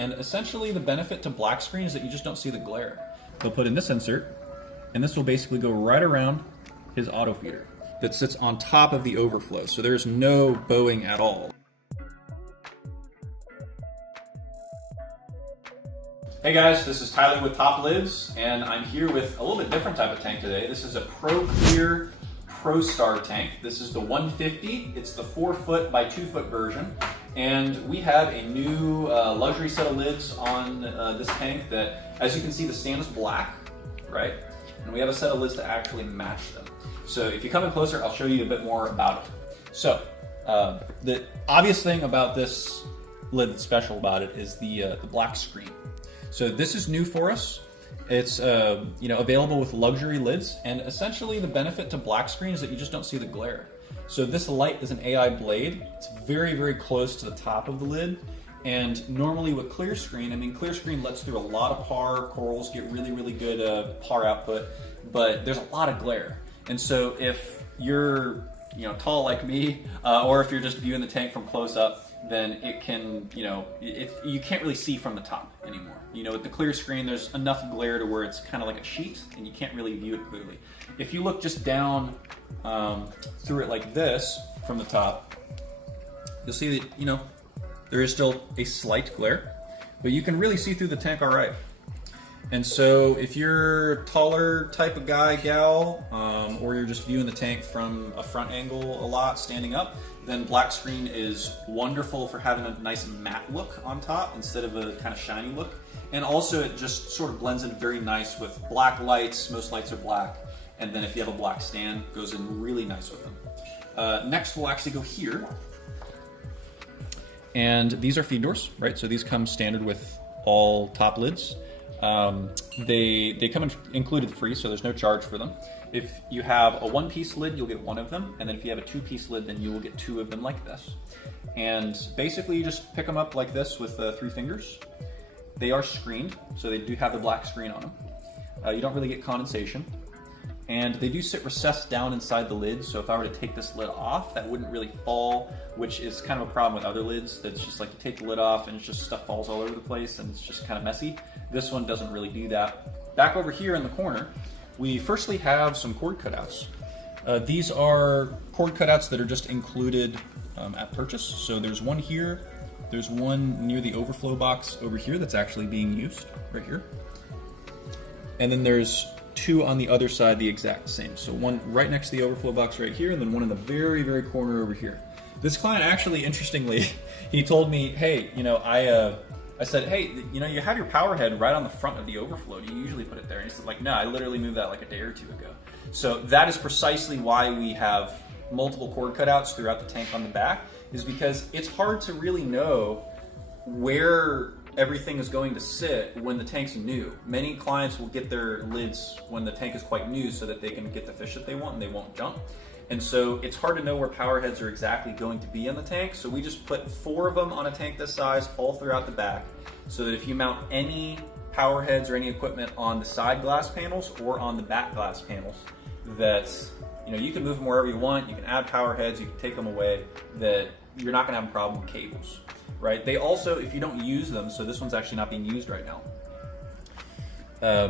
and essentially the benefit to black screen is that you just don't see the glare. They'll put in this insert, and this will basically go right around his auto feeder that sits on top of the overflow, so there's no bowing at all. Hey guys, this is Tyler with Top Lids, and I'm here with a little bit different type of tank today. This is a Pro Clear ProStar tank. This is the 150. It's the 4 foot by 2 foot version. And we have a new luxury set of lids on this tank that, as you can see, the stand is black, right? And we have a set of lids to actually match them. So if you come in closer, I'll show you a bit more about it. So the obvious thing about this lid that's special about it is the black screen. So this is new for us. It's available with luxury lids, and essentially the benefit to black screen is that you just don't see the glare. So this light is an AI blade. It's very, very close to the top of the lid. And normally with clear screen, clear screen lets through a lot of PAR. Corals get really, really good PAR output, but there's a lot of glare. And so if you're tall like me, or if you're just viewing the tank from close up, then it can, you can't really see from the top anymore. With the clear screen, there's enough glare to where it's kind of like a sheet and you can't really view it clearly. If you look just down through it like this from the top, you'll see that, there is still a slight glare, but you can really see through the tank all right. And so if you're a taller type of guy, gal, or you're just viewing the tank from a front angle a lot, standing up, then black screen is wonderful for having a nice matte look on top instead of a kind of shiny look. And also it just sort of blends in very nice with black lights. Most lights are black. And then if you have a black stand, it goes in really nice with them. Next we'll actually go here. And these are feed doors, right? So these come standard with all top lids. They come included free, so there's no charge for them. If you have a 1-piece lid, you'll get 1 of them, and then if you have a 2-piece lid, then you will get 2 of them like this. And basically you just pick them up like this with 3 fingers. They are screened, so they do have the black screen on them. You don't really get condensation. And they do sit recessed down inside the lid, so if I were to take this lid off, that wouldn't really fall, which is kind of a problem with other lids. That's just like you take the lid off and it's just stuff falls all over the place and it's just kind of messy. This one doesn't really do that. Back over here in the corner, we firstly have some cord cutouts. These are cord cutouts that are just included at purchase. So there's one here, there's one near the overflow box over here that's actually being used, right here. And then there's 2 on the other side, the exact same. So one right next to the overflow box right here, and then one in the very, very corner over here. This client actually, interestingly, he told me, hey, I said, hey, you have your power head right on the front of the overflow. Do you usually put it there? And he said, like, no, I literally moved that like a day or 2 ago. So that is precisely why we have multiple cord cutouts throughout the tank on the back, is because it's hard to really know where everything is going to sit when the tank's new. Many clients will get their lids when the tank is quite new so that they can get the fish that they want and they won't jump. And so it's hard to know where power heads are exactly going to be in the tank. So we just put 4 of them on a tank this size all throughout the back, so that if you mount any power heads or any equipment on the side glass panels or on the back glass panels, that you can move them wherever you want. You can add power heads, you can take them away, that you're not going to have a problem with cables. Right? They also, if you don't use them, so this one's actually not being used right now,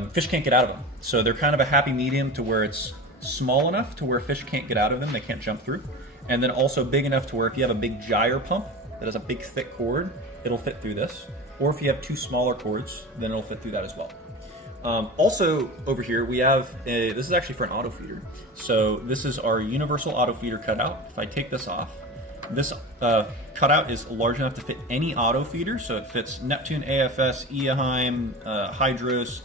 fish can't get out of them. So they're kind of a happy medium to where it's small enough to where fish can't get out of them, they can't jump through. And then also big enough to where if you have a big gyre pump that has a big thick cord, it'll fit through this. Or if you have 2 smaller cords, then it'll fit through that as well. Also over here we have, this is actually for an auto feeder. So this is our universal auto feeder cutout. If I take this off, this cutout is large enough to fit any auto feeder, so it fits Neptune AFS, Eheim, Hydros,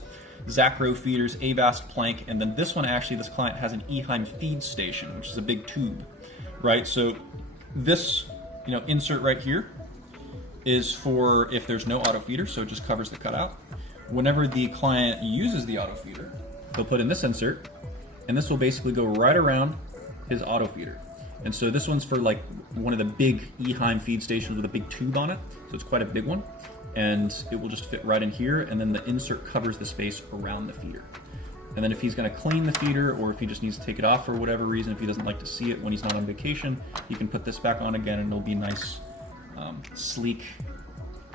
Zacro feeders, Avast Plank, and then this one actually, this client has an Eheim feed station, which is a big tube, right? So this, insert right here is for if there's no auto feeder, so it just covers the cutout. Whenever the client uses the auto feeder, they'll put in this insert, and this will basically go right around his auto feeder. And so this one's for like one of the big Eheim feed stations with a big tube on it. So it's quite a big one. And it will just fit right in here. And then the insert covers the space around the feeder. And then if he's going to clean the feeder, or if he just needs to take it off for whatever reason, if he doesn't like to see it when he's not on vacation, he can put this back on again and it'll be nice, sleek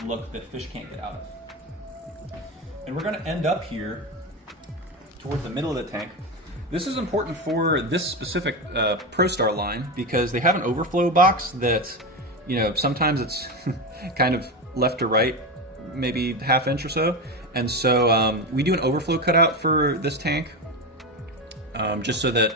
look that fish can't get out of. And we're gonna end up here towards the middle of the tank. This is important for this specific ProStar line because they have an overflow box that, you know, sometimes it's kind of left to right, maybe ½ inch or so. And so we do an overflow cutout for this tank just so that,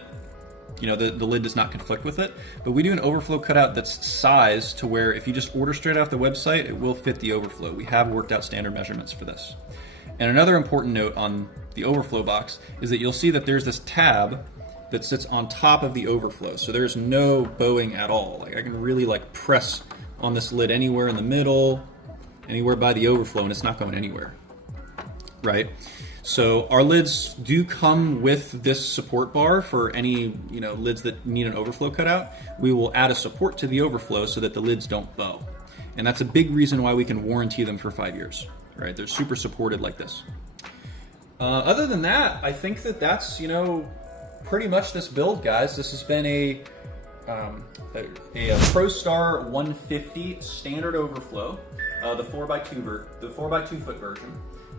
you know, the lid does not conflict with it. But we do an overflow cutout that's sized to where if you just order straight off the website, it will fit the overflow. We have worked out standard measurements for this. And another important note on the overflow box is that you'll see that there's this tab that sits on top of the overflow. So there's no bowing at all. Like I can really like press on this lid anywhere in the middle, anywhere by the overflow, and it's not going anywhere, right? So our lids do come with this support bar for any, you know, lids that need an overflow cutout. We will add a support to the overflow so that the lids don't bow. And that's a big reason why we can warranty them for 5 years. Right, they're super supported like this. Other than that, I think that that's, you know, pretty much this build, guys. This has been a ProStar 150 standard overflow, the 4x2 foot version,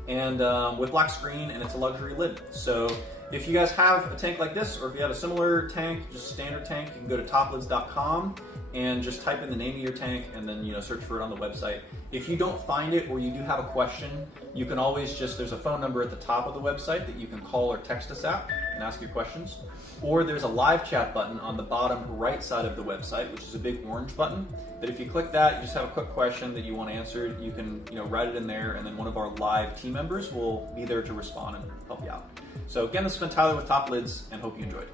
and with black screen, and it's a luxury lid. So if you guys have a tank like this, or if you have a similar tank, just standard tank, you can go to toplids.com and just type in the name of your tank and then, you know, search for it on the website. If you don't find it or you do have a question, you can always just, there's a phone number at the top of the website that you can call or text us at and ask your questions. Or there's a live chat button on the bottom right side of the website, which is a big orange button, that if you click that, you just have a quick question that you want answered, you can, you know, write it in there, and then one of our live team members will be there to respond and help you out. So again, this has been Tyler with Top Lids, and hope you enjoyed.